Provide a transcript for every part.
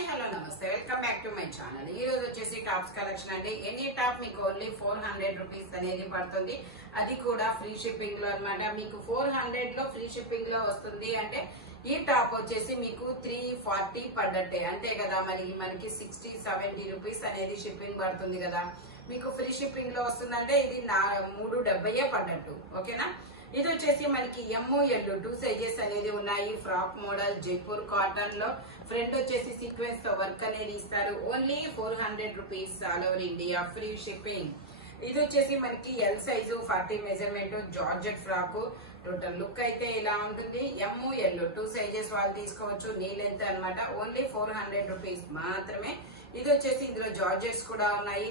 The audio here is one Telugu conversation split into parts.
హాయ్ హలో నమస్తే welcome back to my channel. ఈ రోజు వచ్చేసి టాప్స్ కలెక్షన్ అండి. ఎనీ టాప్ మీకు ఓన్లీ 400 రూపీస్ అనేది పడుతుంది. అది కూడా ఫ్రీ షిప్పింగ్ లో అన్నమాట. మీకు 400 లో ఫ్రీ షిప్పింగ్ లో వస్తుంది అంటే ఈ టాప్ వచ్చేసి మీకు 340 పడ్డట్టే అంతే కదా. మరి మనకి 60-70 రూపీస్ అనేది షిప్పింగ్ పడుతుంది కదా. మీకు ఫ్రీ షిప్పింగ్ లో వస్తుందంటే ఇది 370 పడ్డట్టు. ఓకేనా. ఇది వచ్చేసి మనకి ML 2 సైజెస్ అనేది ఉన్నాయి. ఫ్రాక్ మోడల్ జైపూర్ కాటన్ లో ఫ్రంట్ వచ్చేసి సీక్వెన్స్ తో వర్క్ అనేది ఇస్తారు. Only 400 rupees all over India free shipping. ఇది వచ్చేసి మనకి L size 40 measurement georgette frock. Total look అయితే ఇలా ఉంటుంది. ML 2 సైజెస్ వాళ్ళు తీసుకోవచ్చు. నీ లెంత్ అనమాట. ఓన్లీ 400 రూపీస్ మాత్రమే. ఇది వచ్చేసి ఇందులో జార్జెట్స్ కూడా ఉన్నాయి.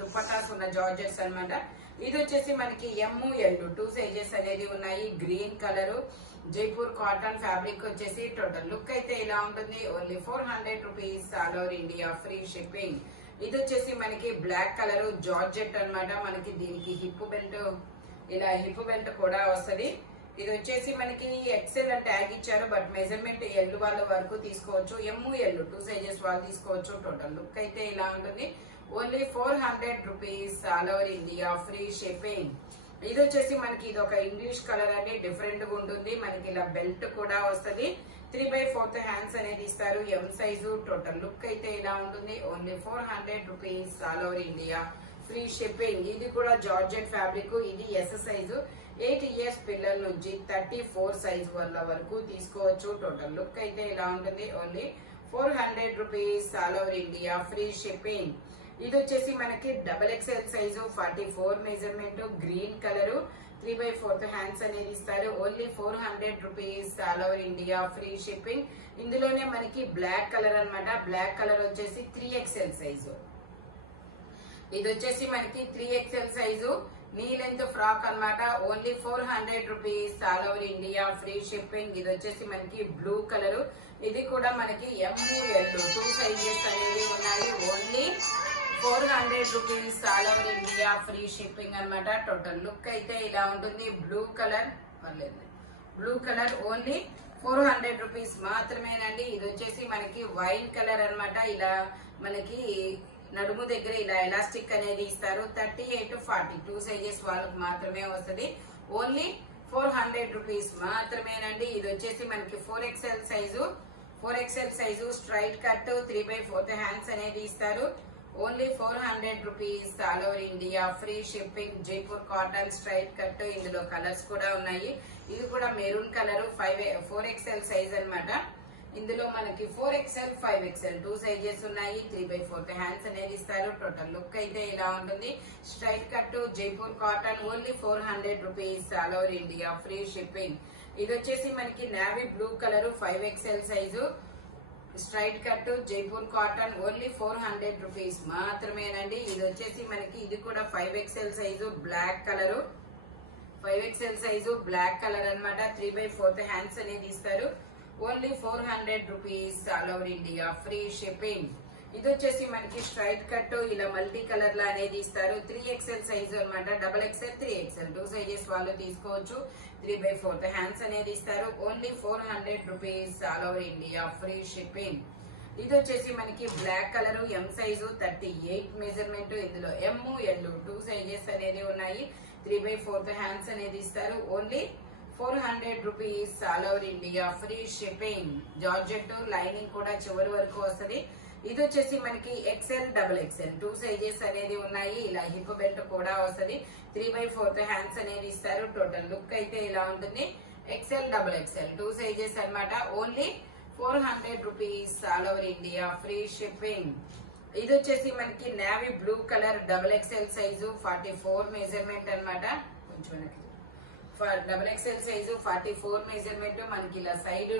దుపట్టాస్ ఉన్న జార్జెట్స్ అనమాట. ఇది వచ్చేసి మనకి ML 2 సైజెస్ అనేది ఉన్నాయి. Green colour Jaipur cotton fabric వచ్చేసి టోటల్ లుక్ అయితే ఇలా ఉంటుంది. Only 400 rupees all over India free shipping. ఇది వచ్చేసి మనకి బ్లాక్ కలర్ జార్జెట్ అనమాట. మనకి దీనికి హిప్ బెల్ట్ కూడా వస్తుంది. ఇది వచ్చేసి మనకి ఎక్సెల్ అని ట్యాగ్ ఇచ్చారు. బట్ మెజర్మెంట్ ఎల్ వాళ్ళ వరకు తీసుకోవచ్చు. ML 2 సైజెస్ వాళ్ళు తీసుకోవచ్చు. టోటల్ లుక్ అయితే ఇలా ఉంటుంది. Only 400 rupees all over India free shipping. ఇది వచ్చేసి మనకి ఇది ఒక ఇంగ్లీష్ కలర్ అండి. డిఫరెంట్ గా ఉంటుంది. మనకి ఇలా బెల్ట్ కూడా వస్తుంది. 3/4 హ్యాండ్స్ అనేది ఇస్తారు. M size. టోటల్ లుక్ అయితే ఇలా ఉంటుంది. Only 400 rupees all over India free shipping. ఇది కూడా జార్జెట్ ఫ్యాబ్రిక్. ఇది S సైజు. 8 ఇయర్స్ పిల్లల నుంచి 34 సైజ్ వాళ్ళ వరకు తీసుకోవచ్చు. టోటల్ లుక్ అయితే ఇలా ఉంటుంది. Only 400 rupees all over India free shipping. ఇది వచ్చేసి మనకి XXL size 44 measurement green colour 3/4 hands అనేది ఇస్తారు. Only 400 rupees all over India free shipping. ఇందులోనే మనకి బ్లాక్ కలర్ అనమాట. బ్లాక్ కలర్ వచ్చేసి 3XL సైజు. ఇది వచ్చేసి మనకి 3XL size knee length frock అనమాట. Only 400 rupees all over India free shipping. ఇది వచ్చేసి మనకి బ్లూ కలర్. ఇది కూడా మనకి ML 2 సైజెస్ అనేవి ఉన్నాయి. Only 400 rupees all over India free shipping అనమాట. టోటల్ లుక్ అయితే ఇలా ఉంటుంది. బ్లూ కలర్ ఓన్లీ 400 రూపీస్ మాత్రమేనండి. ఇది వచ్చేసి మనకి వైన్ కలర్ అనమాట. ఇలా మనకి నడుము దగ్గర ఇలా ఎలాస్టిక్ అనేది ఇస్తారు. 38-42 సైజెస్ వాళ్ళకి మాత్రమే వస్తుంది. ఓన్లీ 400 రూపీస్ మాత్రమేనండి. ఇది వచ్చేసి మనకి 4XL size straight cut 3/4 hands అనేది ఇస్తారు. Only 400 rupees all over India free shipping. Jaipur cotton straight cut. ఇందులో కలర్స్ కూడా ఉన్నాయి. ఇది కూడా మెరూన్ కలర్ 4XL సైజ్ అనమాట. ఇందులో మనకి 4XL 5XL 2 సైజెస్ ఉన్నాయి. 3/4 హ్యాండ్స్ అనేది ఇస్తారు. టోటల్ లుక్ అయితే ఇలా ఉంటుంది. Straight cut Jaipur cotton. Only 400 rupees all over India free shipping. ఇది వచ్చేసి మనకి navy blue colour 5XL size straight cut Jaipur cotton. Only 400 rupees మాత్రమేనండి. ఇది వచ్చేసి మనకి ఇది కూడా 5XL size black colour. 5XL size black colour అనమాట. 3/4 హ్యాండ్స్ అనేది ఇస్తారు. Only 400 rupees all over India free shipping. ఇది వచ్చేసి మనకి స్ట్రైట్ కట్ ఇలా మల్టీ కలర్ లా అనేది ఇస్తారు. 3XL సైజు అనమాట. XXL 3XL 2 సైజెస్ వాళ్ళు తీసుకోవచ్చు. 3/4 హ్యాండ్స్ అనేది ఇస్తారు. Only 400 rupees all over India free shipping. ఇది వచ్చేసి మనకి black colour M size 38 measurement. ఇందులో ML 2 సైజెస్ అనేది ఉన్నాయి. 3/4 హ్యాండ్స్ అనేది ఇస్తారు. Only 400 rupees all over India free shipping. Georgette lining కూడా చివరి వరకు వస్తుంది. ఇది వచ్చేసి మనకి XXL 2 సైజెస్ అనేది ఉన్నాయి. ఇలా హిప్ బెల్ట్ కూడా వస్తుంది. 3/4 హ్యాండ్స్ అనేది ఇస్తారు. టోటల్ లుక్ అయితే ఇలా ఉంటుంది. XXL 2 సైజెస్ అనమాట. Only 400 rupees all over India free shipping. ఇది వచ్చేసి మనకి navy blue colour XXL size 44 measurement అనమాట. కొంచెం XXL సైజు 44 మెజర్మెంట్. మనకి ఇలా సైడ్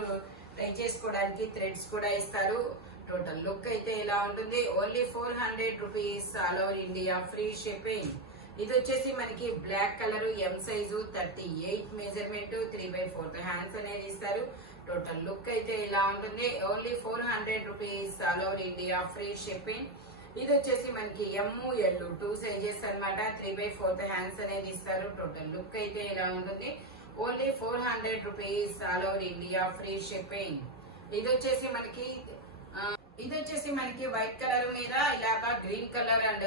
టై చేసుకోవడానికి థ్రెడ్స్ కూడా ఇస్తారు. టోటల్ లుక్ అయితే ఇలా ఉంటుంది. Only 400 rupees all over India free shipping. ఇది వచ్చేసి మనకి black colour M size 38 measurement. 3/4 hands అనేది ఇస్తారు. టోటల్ లుక్ అయితే ఇలా ఉంటుంది. Only 400 rupees all over India free shipping. ఇది వచ్చేసి మనకి ML 2 సైజెస్ అనమాట. 3/4 హ్యాండ్స్ అనేది ఇస్తారు. టోటల్ లుక్ అయితే ఇలా ఉంటుంది. Only 400 rupees all over India free shipping. ఇది వచ్చేసి మనకి ఇది వచ్చేసి మనకి వైట్ కలర్ మీద ఇలాగా green colour and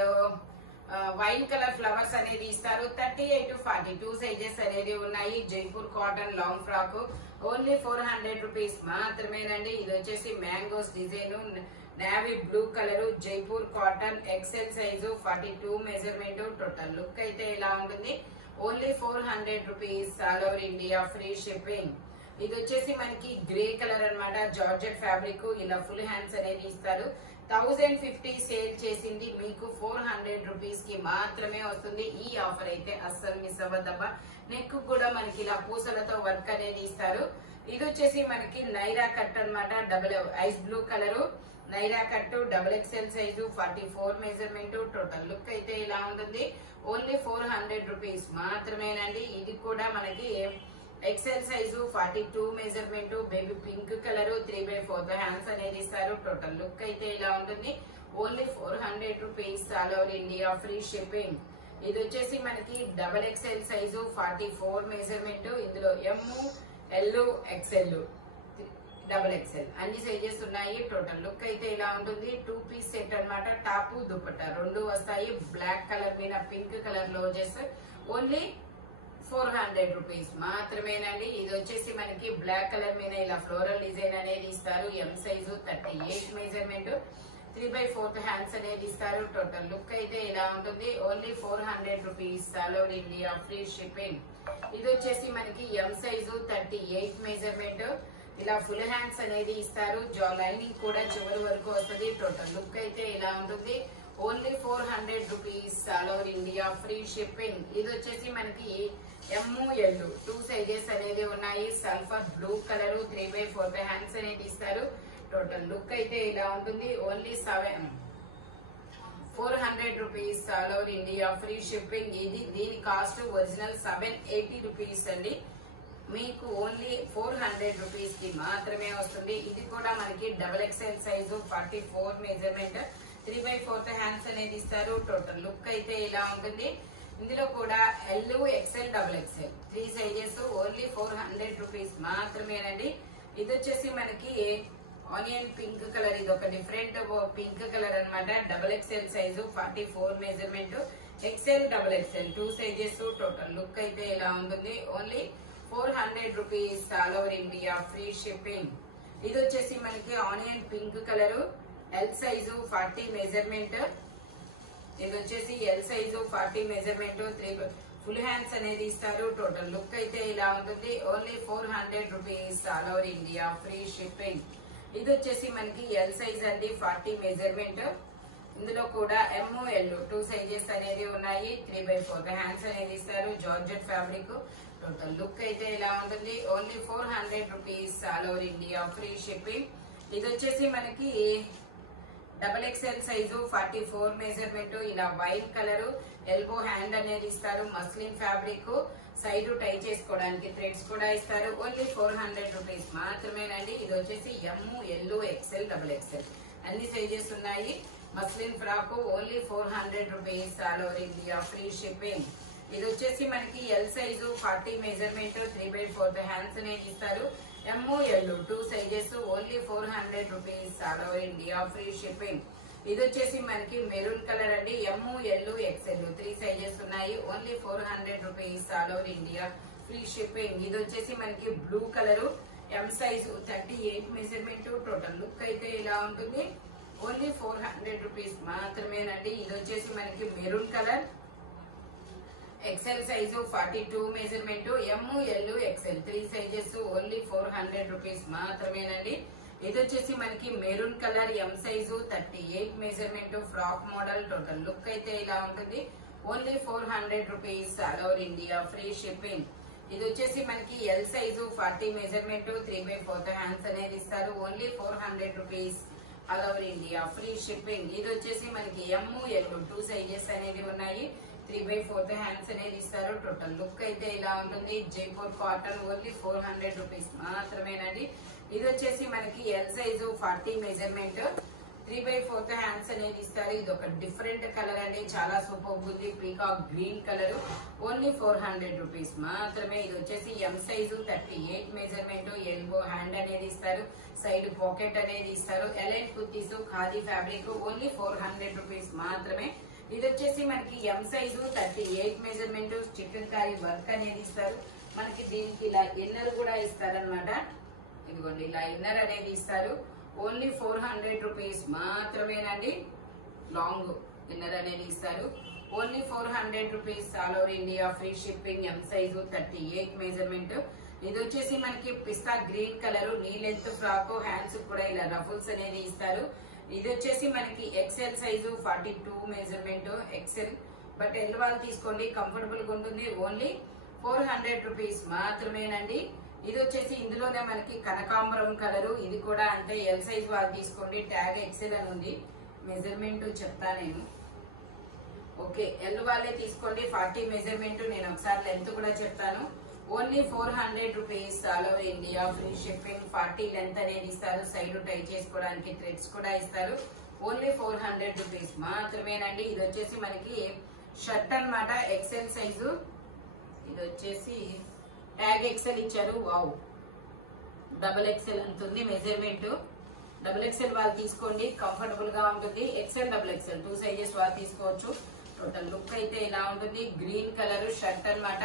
wine colour flowers అనేది ఇస్తారు. 38 to 42 సైజెస్ అనేది ఉన్నాయి. Jaipur cotton long frock only 400 rupees మాత్రమేనండి. ఇది వచ్చేసి mangoes design navy blue colour Jaipur cotton XL size 42 measurement. Total look అయితే ఇలా ఉంటుంది. Only 400 rupees all over India free shipping. ఇది వచ్చేసి మనకి గ్రే కలర్ అన్నమాట. జార్జెట్ ఫ్యాబ్రిక్ ఇలా ఫుల్ హ్యాండ్స్ అనేది ఇస్తారు. 1050 సేల్ చేసింది మీకు 400 రూపీస్ కి మాత్రమే వస్తుంది. ఈ ఆఫర్ అయితే అస్సలు మిస్ అవ్వద్దబ్బా. నెక్ కూడా మనకి ఇలా పూసలతో వర్క్ అనేది ఇస్తారు. ఇది వచ్చేసి మనకి నైరా కట్ అన్నమాట. Double ice blue colour Naira cut double XL size 44 measurement. Total look అయితే ఇలా ఉంటుంది. ఓన్లీ 400 రూపీస్ మాత్రమేనండి. ఇది కూడా మనకి XL size 42 measurement. Baby pink colour 3/4 hands అనేది ఇస్తారు. టోటల్ లుక్ అయితే ఇలా ఉంటుంది. Only 400 rupees all over India free shipping. ఇది వచ్చేసి మనకి డబల్ ఎక్స్ఎల్ సైజు 44 మెజర్మెంట్. ఇందులో M L XL double XL అన్ని సైజెస్ ఉన్నాయి. టోటల్ లుక్ అయితే ఇలా ఉంటుంది. 2 పీస్ సెట్ అన్నమాట. టాప్ దుపట్టా రెండు వస్తాయి. బ్లాక్ కలర్ మీద పింక్ కలర్ లో వచ్చేసి ఓన్లీ 400 రూపీస్ మాత్రమేనండి. ఇది వచ్చేసి మనకి బ్లాక్ కలర్ మీద ఇలా ఫ్లోరల్ డిజైన్ అనేది ఇస్తారు. ఎం సైజు 38 మెజర్మెంట్. 3/4 హ్యాండ్స్ అనేది ఇస్తారు. టోటల్ లుక్ అయితే ఇలా ఉంటుంది. Only 400 rupees all over India free shipping. ఇది వచ్చేసి మనకి ఎం సైజు 38 మెజర్మెంట్. ఇలా ఫుల్ హ్యాండ్స్ అనేది ఇస్తారు. జా లైనింగ్ కూడా చివరి వరకు వస్తుంది. టోటల్ లుక్ అయితే ఇలా ఉంటుంది. Only 400 rupees all over India free shipping. ఇది వచ్చేసి మనకి ఎమ్ ఎల్ 2 సైజెస్ అనేది ఉన్నాయి. సల్ఫర్ బ్లూ కలర్ 3/4 హ్యాండ్స్ అనేది ఇస్తారు. టోటల్ లుక్ అయితే ఇలా ఉంటుంది. Only 400 rupees all over India free shipping. ఇది దీని కాస్ట్ ఒరిజినల్ 780 రూపీస్ అండి. మీకు ఓన్లీ 400 రూపీస్ కి మాత్రమే వస్తుంది. ఇది కూడా మనకి double XL size 44 measurement. 3/4 hands అనేది ఇస్తారు. టోటల్ లుక్ అయితే ఇలా ఉంటుంది. ఇందులో కూడా L XL double XL 3 sizes only 400 rupees మాత్రమేనండి. ఇది వచ్చేసి మనకి ఆనియన్ పింక్ కలర్. ఇది ఒక డిఫరెంట్ పింక్ కలర్ అన్నమాట. Double XL size 44 measurement. XL double XL 2 sizes. Total look అయితే ఇలా ఉంటుంది. Only 400 rupees all over India free shipping. ఇది వచ్చేసి మనకి onion pink colour L size 40 measurement. ఇది వచ్చేసి L size 40 measurement. 3 full hands అనేది ఇస్తారు. టోటల్ లుక్ అయితే ఇలా ఉంటుంది. Only 400 rupees all over India free shipping. ఇది వచ్చేసి మనకి ఎల్ సైజ్ అండి 40 మెజర్మెంట్. ఇందులో కూడా ఎమ్ ఎల్ 2 సైజెస్ అనేది ఉన్నాయి. 3/4 హ్యాండ్స్ అనేది ఇస్తారు. Georgette fabric. టోటల్ లుక్ అయితే ఇలా ఉంటుంది. Only 400 rupees all over India free shipping. ఇది వచ్చేసి మనకి డబల్ ఎక్స్ఎల్ సైజు 44 మెజర్మెంట్. ఇలా వైట్ కలర్ ఎల్బో హ్యాండ్ అనేది ఇస్తారు. Muslin fabric. సైడ్ టై చేసుకోవడానికి థ్రెడ్స్ కూడా ఇస్తారు. ఓన్లీ 400 రూపీస్ మాత్రమేనండి. ఇది వచ్చేసి ఎమ్ ఎల్ ఎక్స్ఎల్ డబల్ ఎక్స్ఎల్ అన్ని సైజెస్ ఉన్నాయి. Muslin frock only 400 rupees all over India free shipping. ఇది వచ్చేసి మనకి ఎల్ సైజు 40 మెజర్మెంట్. 3/4 హ్యాండ్స్ అనేది ఇస్తారు. M L 2 sizes only 400 rupees all over India free shipping. ఇది వచ్చేసి మనకి మెరూన్ కలర్ అండి. ఎమ్ ఎల్ ఎక్స్ఎల్ 3 సైజెస్ ఉన్నాయి. Only 400 rupees all over India free shipping. ఇది వచ్చేసి మనకి blue colour M size 38 measurement. Total look అయితే ఇలా ఉంటుంది. ఓన్లీ 400 రూపీస్ మాత్రమేనండి. ఇది వచ్చేసి మనకి maroon colour XL size 42 measurement. M L XL 3 sizes only 400 rupees మాత్రమేనండి. ఇది వచ్చేసి మనకి maroon colour M size 38 measurement. Frock model. Total look అయితే ఇలా ఉంటుంది. Only 400 rupees all over India free shipping. ఇది వచ్చేసి మనకి ఎల్ సైజు 40 మెజర్మెంట్. 3/4 హ్యాండ్స్ అనేది ఇస్తారు. Only 400 rupees all over India free shipping. ఇది వచ్చేసి మనకి ఎమ్ ఎల్ 2 సైజెస్ అనేది ఉన్నాయి. 3/4 హ్యాండ్స్ అనేది ఇస్తారు. టోటల్ లుక్ అయితే ఇలా ఉంటుంది. జైపూర్ కాటన్ ఓన్లీ 400 రూపీస్ మాత్రమేనండి. ఇది వచ్చేసి మనకి ఎల్ సైజు 40 మెజర్మెంట్. 3/4 హ్యాండ్స్ అనేది ఇస్తారు. ఇది ఒక డిఫరెంట్ కలర్ అండి, చాలా సూపర్ ఉంది. Peacock green colour, only 400 rupees మాత్రమే. ఇది వచ్చేసి M size 38 measurement. Elbow hand అనేది ఇస్తారు, సైడ్ పాకెట్ అనేది ఇస్తారు. A line kurtis khadi fabric, only 400 rupees మాత్రమే. ఇది వచ్చేసి మనకి M size 38 measurement. Chikankari work అనేది ఇస్తారు. మనకి దీనికి ఇలా ఇన్నర్ కూడా ఇస్తారనమాట. ఇదిగోండి ఇలా ఇన్నర్ అనేది ఇస్తారు. ఓన్లీ 400 రూపీస్ మాత్రమేనండి. లాంగ్ ఇన్నర్ అనేది ఇస్తారు. Only 400 rupees. All over India free shipping. M size 38 measurement. ఇది వచ్చేసి మనకి pista green colour, knee length frock. Hands కూడా ఇలా రఫుల్స్ అనేది ఇస్తారు. ఇది వచ్చేసి మనకి XL size 42 measurement. XL but L వాళ్ళు తీసుకోండి, కంఫర్టబుల్ గా ఉంటుంది. ఓన్లీ 400 రూపీస్ మాత్రమేనండి. ఇది వచ్చేసి ఇందులోనే మనకి కనకాంబరం కలరు. ఇది కూడా అంటే ఎల్ సైజ్ వాళ్ళు తీసుకోండి. ట్యాగ్ ఎక్సెల్ అని ఉంది, మెజర్మెంట్ చెప్తా నేను. ఓకే, ఎల్ వాళ్ళే తీసుకోండి. 40 మెజర్మెంట్. నేను ఒకసారి లెంత్ కూడా చెప్తాను. Only 400 rupees. All over India free shipping. 40 length అనేది ఇస్తారు. సైడ్ టై చేసుకోవడానికి థ్రెడ్స్ కూడా ఇస్తారు. ఓన్లీ 400 రూపీస్ మాత్రమేనండి. ఇది వచ్చేసి మనకి షర్ట్ అన్నమాట, ఎక్సెల్ సైజు. ఇది వచ్చేసి ట్యాగ్ ఎక్సెల్ ఇచ్చారు. వావ్, డబుల్ ఎక్సెల్ ఉంటుంది మెజర్మెంట్. డబుల్ ఎక్సెల్ వాళ్ళు తీసుకోండి, కంఫర్టబుల్ గా ఉంటుంది. ఎక్సెల్ డబుల్ ఎక్సెల్ 2 సైజెస్ వాళ్ళు తీసుకోవచ్చు. టోటల్ లుక్ అయితే ఇలా ఉంటుంది. గ్రీన్ కలర్ షర్ట్ అన్నమాట,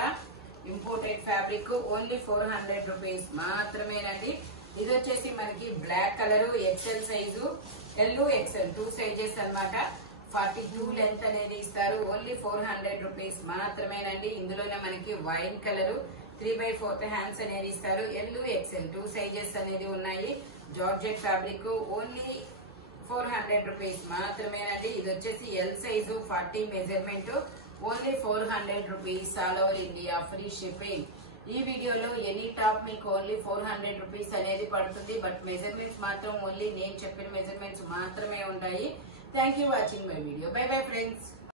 ఇంపోర్టెడ్ ఫ్యాబ్రిక్. ఓన్లీ 400 రూపీస్ మాత్రమేనండి. ఇది వచ్చేసి మనకి black colour, XL size. L XL 2 sizes అన్నమాట. 42 లెంత్ అనేది ఇస్తారు. ఓన్లీ 400 రూపీస్ మాత్రమేనండి. ఇందులోనే మనకి వైన్ కలర్, 3/4 హ్యాండ్స్ అనేది ఇస్తారు. ఎల్ ఎక్సెల్ 2 సైజెస్ అనేది ఉన్నాయి. Georgette fabric. ఓన్లీ 400 రూపీస్ మాత్రమేనండి. ఇది వచ్చేసి L size 40 measurement. Only 400 rupees. All over India free shipping. ఈ వీడియోలో ఎనీ టాప్ మీకు ఓన్లీ 400 రూపీస్ అనేది పడుతుంది. బట్ మెజర్మెంట్స్ మాత్రం ఓన్లీ నేను చెప్పిన మెజర్మెంట్స్ మాత్రమే ఉంటాయి. Thank you watching my video. By bye friends.